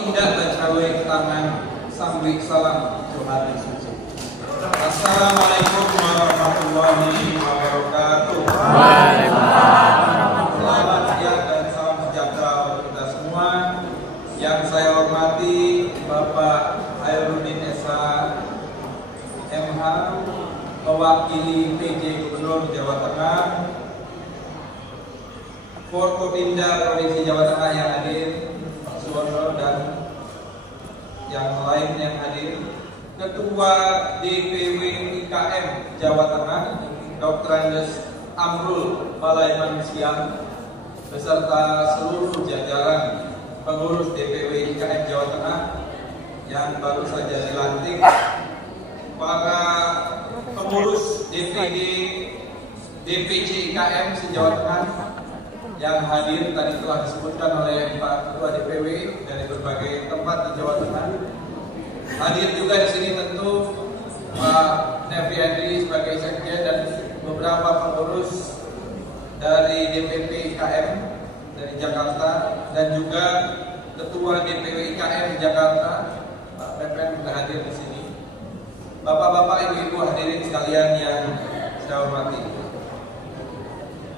Tidak bacawe tangan sambil salam Jumat suci. Assalamualaikum warahmatullahi wabarakatuh. Selamat siang dan salam sejahtera untuk kita semua. Yang saya hormati Bapak Hairudin Esa MH, mewakili PJ Gubernur Jawa Tengah, Forkopimda Provinsi Jawa Tengah yang hadir, Pak Suwono dan yang lain yang hadir, Ketua DPW IKM Jawa Tengah, Dr. Andes Amrul Balai Manusia, beserta seluruh jajaran pengurus DPW IKM Jawa Tengah yang baru saja dilantik, para pengurus DPD, DPC IKM se-Jawa Tengah yang hadir tadi telah disebutkan oleh Pak Ketua DPW dari berbagai tempat di Jawa Tengah. Hadir juga di sini tentu Pak Nevi Andri sebagai sekjen dan beberapa pengurus dari DPP IKM dari Jakarta dan juga Ketua DPW IKM Jakarta Pak Pepen sudah hadir di sini. Bapak-bapak, ibu-ibu hadirin sekalian yang saya hormati.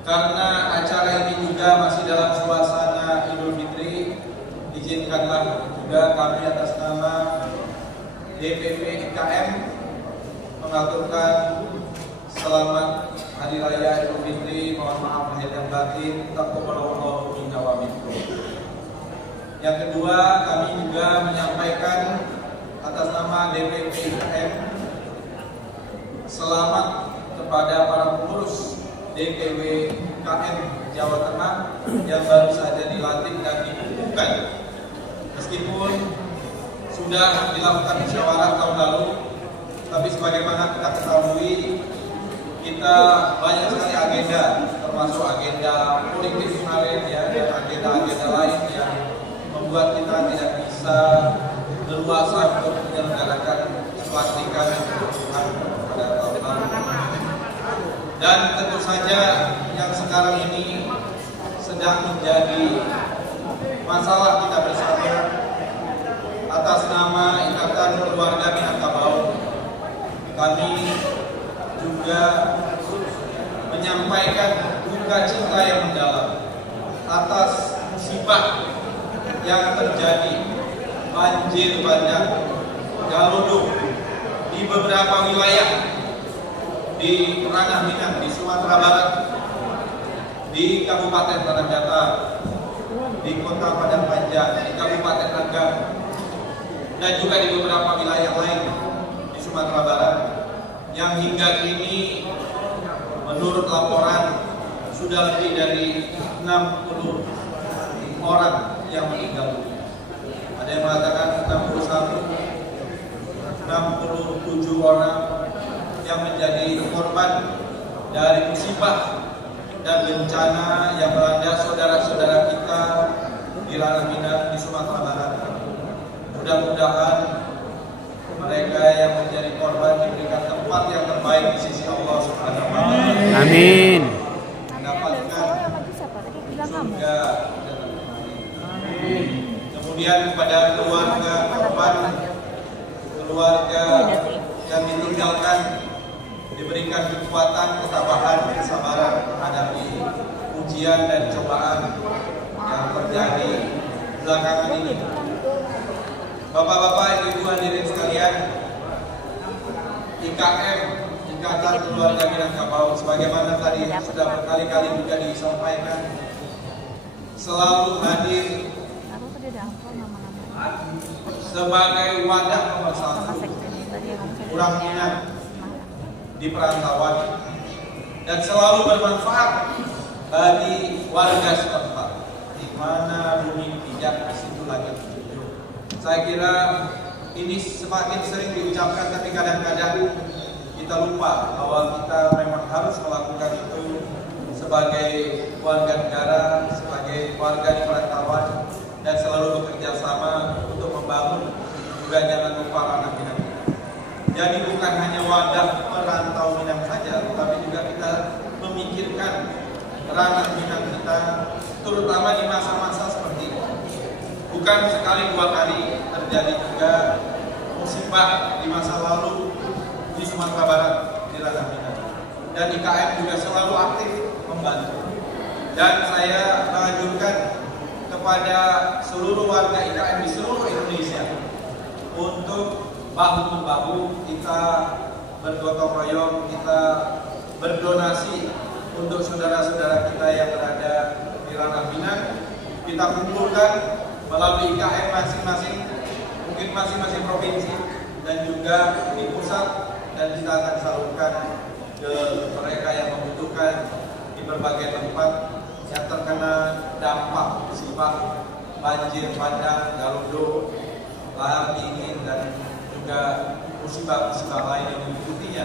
Karena acara ini juga masih dalam suasana Idul Fitri, izinkanlah juga kami atas nama DPP IKM mengaturkan selamat Hari Raya Idul Fitri, mohon maaf lahir dan batin, taqabbalallahu minna wa minkum. Yang kedua, kami juga menyampaikan atas nama DPP IKM selamat kepada para pengurus DPW IKM Jawa Tengah yang baru saja dilantik dan dikukuhkan. Meskipun sudah dilakukan musyawarah tahun lalu, tapi sebagaimana kita ketahui, kita banyak sekali agenda, termasuk agenda politik kemarin ya, dan agenda-agenda lain yang membuat kita tidak bisa leluasa untuk menyelenggarakan pelantikan Tuhan pada tahun lalu. Dan tentu saja yang sekarang ini sedang menjadi masalah kita bersama, atas nama Ikatan Keluarga Minangkabau, kami juga menyampaikan duka cita yang mendalam atas musibah yang terjadi, banjir bandang galudug di beberapa wilayah di ranah Minang, di Sumatera Barat, di Kabupaten Tanah Datar, di Kota Padang Panjang, di Kabupaten Agam, dan juga di beberapa wilayah lain di Sumatera Barat, yang hingga kini menurut laporan sudah lebih dari 60 orang yang meninggal dunia. Ada yang mengatakan 61, 67 orang yang menjadi korban dari musibah dan bencana yang melanda saudara-saudara kita di ranah Minang di Sumatera Barat. Mudah-mudahan mereka yang menjadi korban diberikan tempat yang terbaik di sisi Allah Subhanahu wa Ta'ala. Amin. Mendapatkan surga. Kemudian kepada keluarga korban, keluarga yang ditinggalkan, diberikan kekuatan, ketabahan, kesabaran menghadapi ujian dan cobaan yang terjadi belakangan ini. Bapak-bapak, ibu-ibu hadirin sekalian, IKM, Ikatan Keluarga Minangkabau, sebagaimana tadi sudah berkali-kali juga disampaikan, selalu hadir sebagai wadah nomor satu orang Minang di perantauan dan selalu bermanfaat bagi warga setempat. Di mana bumi pijak, di situ lagi petunjuk. Saya kira ini semakin sering diucapkan, tapi kadang-kadang kita lupa bahwa kita memang harus melakukan itu sebagai warga negara, sebagai warga di perantauan, dan selalu bekerja sama untuk membangun. Juga jangan lupa anak Minang. Jadi bukan hanya wadah perantau Minang saja, tapi juga kita memikirkan ranah Minang kita, terutama di masa-masa seperti ini. bukan sekali dua kali terjadi juga musibah di masa lalu di Sumatera Barat di ranah Minang, dan IKM juga selalu aktif membantu. Dan saya menganjurkan kepada seluruh warga IKM di seluruh Indonesia untuk bahu-membahu kita bergotong royong, kita berdonasi untuk saudara-saudara kita yang berada di ranah Minang. Kita kumpulkan melalui IKM masing-masing, mungkin masing-masing provinsi dan juga di pusat, dan kita akan salurkan ke mereka yang membutuhkan di berbagai tempat yang terkena dampak musibah banjir bandang, garudo, lahar dingin, dan juga musibah-musibah lain yang mengikutinya,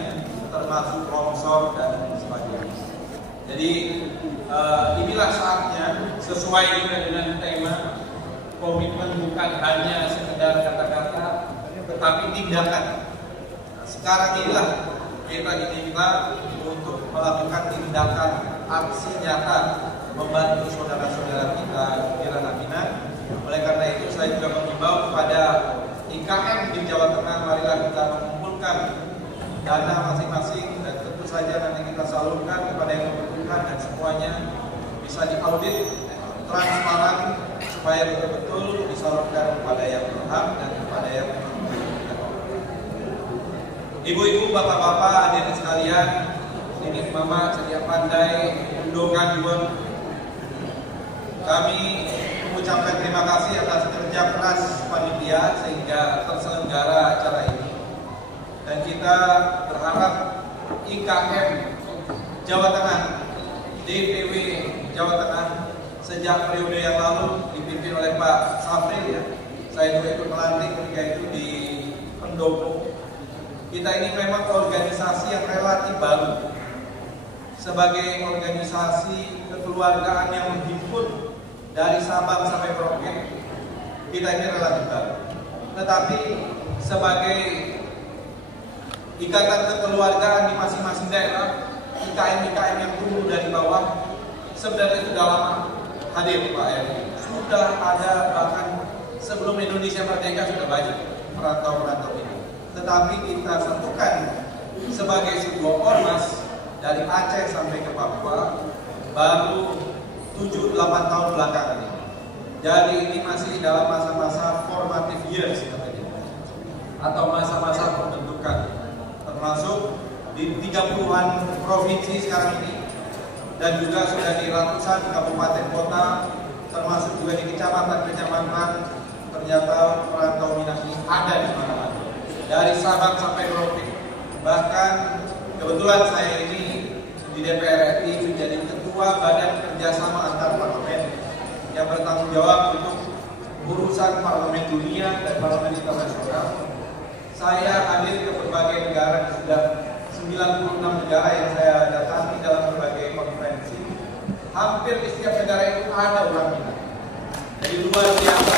termasuk longsor dan sebagainya. Jadi inilah saatnya, sesuai juga dengan tema komitmen bukan hanya sekedar kata-kata, tetapi tindakan. Nah, sekarang inilah kita diminta untuk melakukan tindakan aksi nyata membantu saudara-saudara kita di ranah Minang. Oleh karena itu saya juga mengimbau kepada IKM di Jawa Tengah, marilah kita mengumpulkan dana masing-masing dan tentu saja nanti kita salurkan kepada yang membutuhkan, dan semuanya bisa diaudit transparan supaya betul-betul disalurkan kepada yang berhak dan kepada yang membutuhkan. Ibu-ibu, bapak-bapak, hadirin sekalian, ini mama sedia pandai, undungan juga. Kami mengucapkan terima kasih atas kerja keras panitia sehingga terselenggara acara ini, dan kita berharap IKM Jawa Tengah, DPW Jawa Tengah sejak periode yang lalu dipimpin oleh Pak Safril, ya, saya juga ikut melantik ketika itu di Pendopo. Kita ini memang organisasi yang relatif baru, sebagai organisasi kekeluargaan yang menghimpun dari Sabang sampai Merauke. Kita ini relatif baru, tetapi sebagai ikatan kekeluargaan di masing-masing daerah, IKM-IKM yang tumbuh dari bawah sebenarnya sudah lama hadir, Pak ya. Sudah ada, bahkan sebelum Indonesia merdeka sudah banyak perantau-perantau ini. Tetapi kita satukan sebagai sebuah ormas dari Aceh sampai ke Papua baru 7-8 tahun belakangan ini. Jadi ini masih dalam masa-masa formative years katanya, atau masa-masa pembentukan, termasuk di 30-an provinsi sekarang ini, dan juga sudah di ratusan kabupaten kota, termasuk juga di kecamatan-kecamatan. Ternyata perantau Minang ini ada di mana-mana, dari Sabang sampai Merauke. Bahkan kebetulan saya ini di DPR RI menjadi ketua Badan Kerjasama Antar Parlemen yang bertanggung jawab untuk urusan parlemen dunia dan parlemen internasional. Saya hadir ke berbagai negara, sudah 96 negara yang saya datangi dalam berbagai konferensi. Hampir di setiap negara itu ada orang Minang. Jadi luar biasa.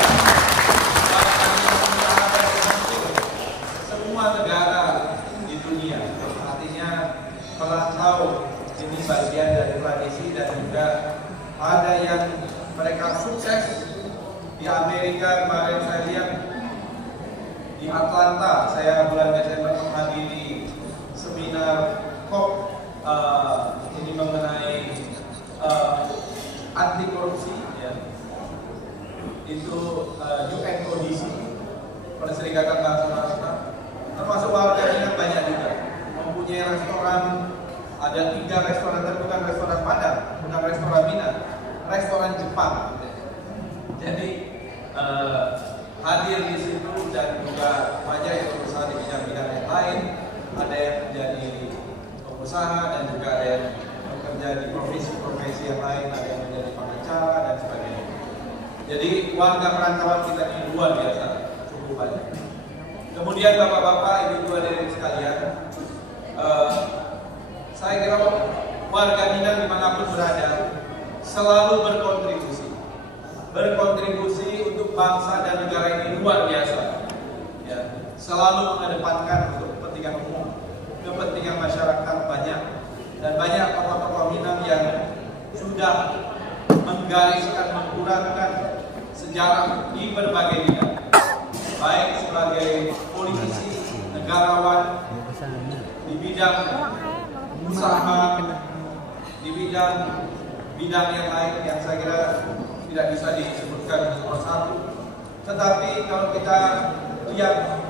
Semua negara di dunia, artinya perantau ini bagian dari tradisi, dan juga ada yang mereka sukses. Di Amerika kemarin saya lihat, di Atlanta saya bulan Desember menghadiri seminar COP ini mengenai anti korupsi, ya. Itu UN kondisi Perserikatan Bangsa-Bangsa, termasuk warga Minang banyak juga mempunyai restoran. Ada 3 restoran, tapi bukan restoran Padang, bukan restoran Minang, restoran Jepang. Jadi hadir di situ, dan juga banyak yang berusaha di bidang-bidang yang lain. Ada yang menjadi pengusaha, dan juga ada yang bekerja di profesi-profesi yang lain, ada yang menjadi pengacara dan sebagainya. Jadi warga perantauan kita ini luar biasa, cukup banyak. Kemudian bapak-bapak, ibu-ibu hadirin sekalian, saya kira warga Minang dimanapun berada selalu berkontribusi untuk bangsa dan negara ini luar biasa, ya. Selalu mengedepankan untuk kepentingan umum, kepentingan masyarakat banyak, dan banyak tokoh-tokoh Minang yang sudah menggariskan, mengkurangkan sejarah di berbagai bidang, baik sebagai politisi, negarawan, di bidang usaha, di bidang yang lain yang saya kira tidak bisa disebutkan nomor satu. Tetapi kalau kita lihat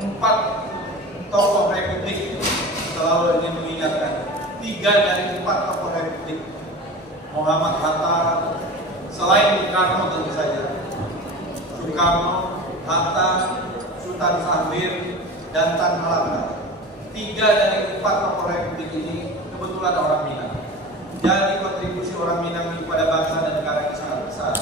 4 tokoh republik, selalu ingin mengingatkan 3 dari 4 tokoh republik, Muhammad Hatta, selain Bung Karno tentu saja, Soekarno, Hatta, Sultan Syahrir, dan Tan Malaka. 3 dari 4 tokoh republik ini kebetulan orang Minang. Jadi kontribusi orang Minang kepada bangsa dan negara ini sangat besar.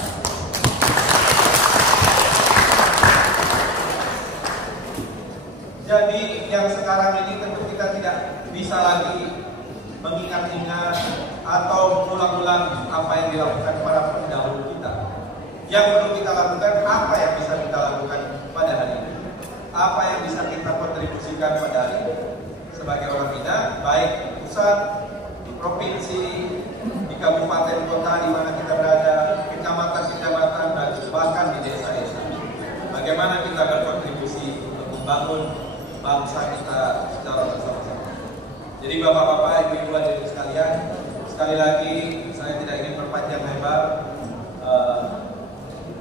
Jadi yang sekarang ini tentu kita tidak bisa lagi mengingat-ingat atau mengulang-ulang apa yang dilakukan para pendahulu kita. Yang perlu kita lakukan, apa yang bisa kita lakukan pada hari ini, apa yang bisa kita kontribusikan pada hari ini sebagai orang Minang, baik di pusat, di provinsi, di kabupaten kota di mana kita berada, kecamatan-kecamatan, dan bahkan di desa-desa. Bagaimana kita berkontribusi untuk membangun bangsa kita secara bersama-sama. Jadi bapak-bapak, ibu-ibu, adik-adik sekalian, sekali lagi saya tidak ingin berpanjang lebar.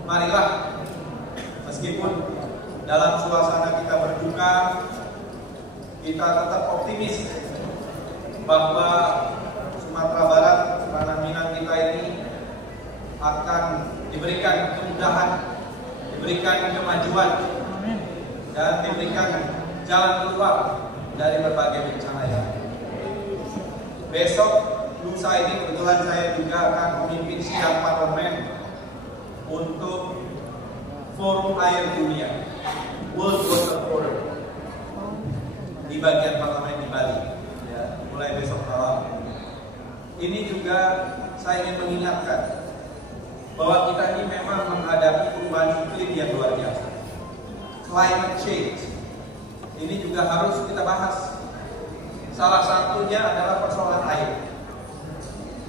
Marilah, meskipun dalam suasana kita berduka, kita tetap optimis bahwa Sumatera Barat, tanah Minang kita ini akan diberikan kemudahan, diberikan kemajuan, dan diberikan jalan keluar dari berbagai bencana yang besok, lusa ini kebetulan saya juga akan memimpin sidang parlemen untuk Forum Air Dunia, World Water Forum, di bagian parlemen di Bali, ya, mulai besok malam. Ini juga saya ingin mengingatkan bahwa kita ini memang menghadapi perubahan iklim yang luar biasa. Climate change ini juga harus kita bahas. Salah satunya adalah persoalan air.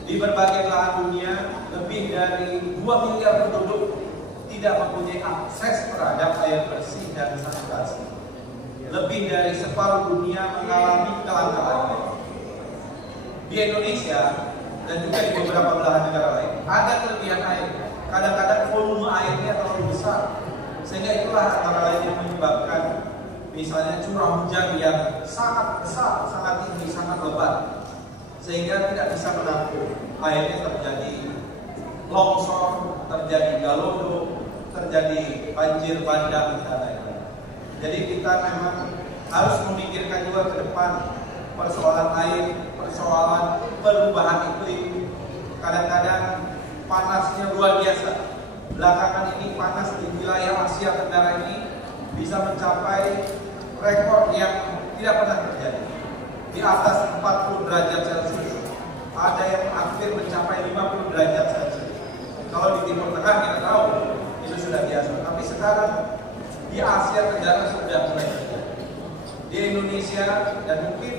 Di berbagai belahan dunia, lebih dari 2 miliar penduduk tidak mempunyai akses terhadap air bersih dan sanitasi. Lebih dari separuh dunia mengalami kelangkaan air. Di Indonesia dan juga di beberapa belahan negara lain ada kelebihan air. Kadang-kadang volume airnya terlalu besar, sehingga itulah antara lain yang menyebabkan misalnya curah hujan yang sangat besar, sangat tinggi, sangat lebat, sehingga tidak bisa menampung. Akhirnya terjadi longsor, terjadi galodo, terjadi banjir bandang dan lain-lain. Jadi kita memang harus memikirkan juga ke depan persoalan air, persoalan perubahan iklim. Kadang-kadang panasnya luar biasa. Belakangan ini panas di wilayah Asia Tenggara ini bisa mencapai rekor yang tidak pernah terjadi, di atas 40 derajat Celcius. Ada yang hampir mencapai 50 derajat Celcius. Kalau di Timur Tengah kita tahu itu sudah biasa, tapi sekarang di Asia Tenggara sudah mulai terjadi. Di Indonesia dan mungkin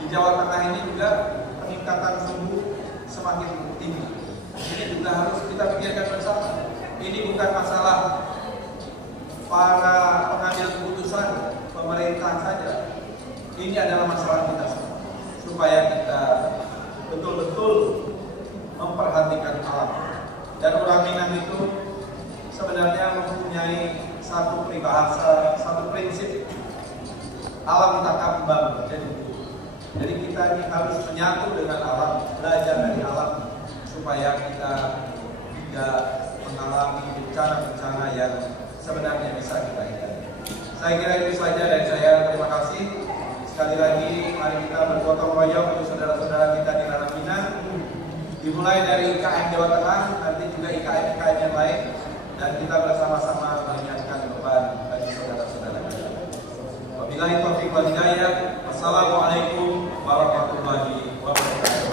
di Jawa Tengah ini juga peningkatan suhu semakin tinggi. Ini juga harus kita pikirkan bersama. Ini bukan masalah para pengambil keputusan pemerintah saja. Ini adalah masalah kita semua, supaya kita betul-betul memperhatikan alam. Dan orang Minang itu sebenarnya mempunyai satu peribahasa, satu prinsip, alam tak kembang. Jadi kita ini harus menyatu dengan alam, belajar dari alam, supaya kita tidak mengalami bencana-bencana yang sebenarnya bisa kita hindari. Saya kira itu saja dari saya. Terima kasih. Sekali lagi, mari kita bergotong royong untuk saudara-saudara kita di tanah Minang. Dimulai dari IKM Jawa Tengah, nanti juga IKM-IKM yang lain, dan kita bersama-sama meringankan beban bagi saudara-saudara kita. Wabillahi taufiq wal hidayah. Wassalamualaikum warahmatullahi wabarakatuh.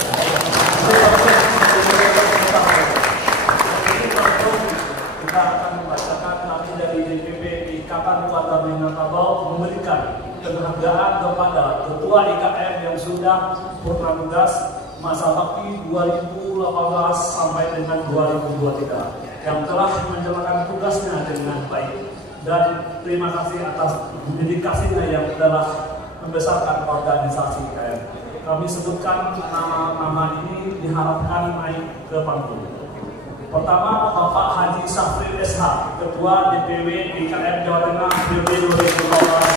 Kita akan membacakan nanti dari DPP IKAPAN Kabupaten Minangkabau memberikan penghargaan kepada Ketua IKM yang sudah purna tugas masa bakti 2018 sampai dengan 2023. yang telah menjalankan tugasnya dengan baik, dan terima kasih atas dedikasinya yang telah membesarkan organisasi IKM. Kami sebutkan nama-nama ini diharapkan naik ke panggung. Pertama, Bapak Haji Safri SH, Ketua DPW IKM Jawa Tengah periode 2020.